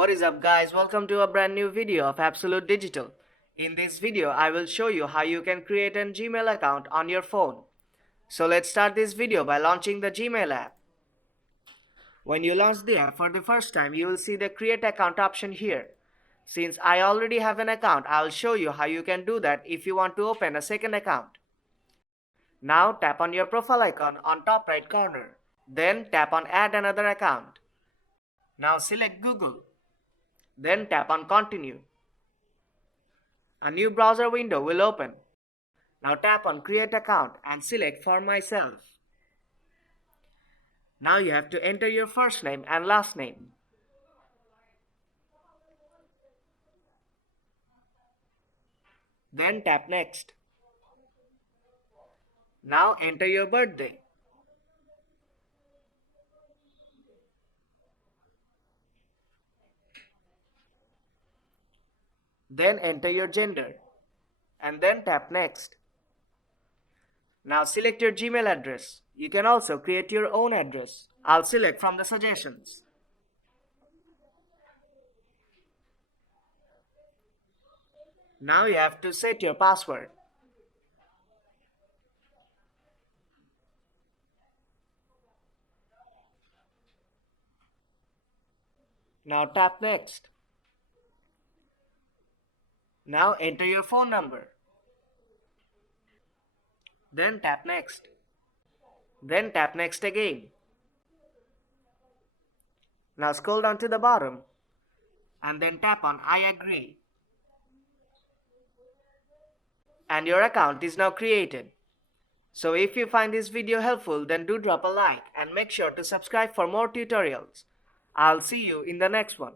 What is up guys, welcome to a brand new video of Absolute Digital. In this video I will show you how you can create a Gmail account on your phone. So let's start this video by launching the Gmail app. When you launch the app for the first time, you will see the create account option here. Since I already have an account, I will show you how you can do that if you want to open a second account. Now tap on your profile icon on top right corner. Then tap on add another account. Now select Google. Then tap on continue. A new browser window will open. Now tap on create account and select for myself. Now you have to enter your first name and last name. Then tap next. Now enter your birthday. Then enter your gender. And then tap next. Now select your Gmail address. You can also create your own address. I'll select from the suggestions. Now you have to set your password. Now tap next. Now enter your phone number. Then tap next. Then tap next again. Now scroll down to the bottom and then tap on I agree. And your account is now created. So if you find this video helpful, then do drop a like and make sure to subscribe for more tutorials. I'll see you in the next one.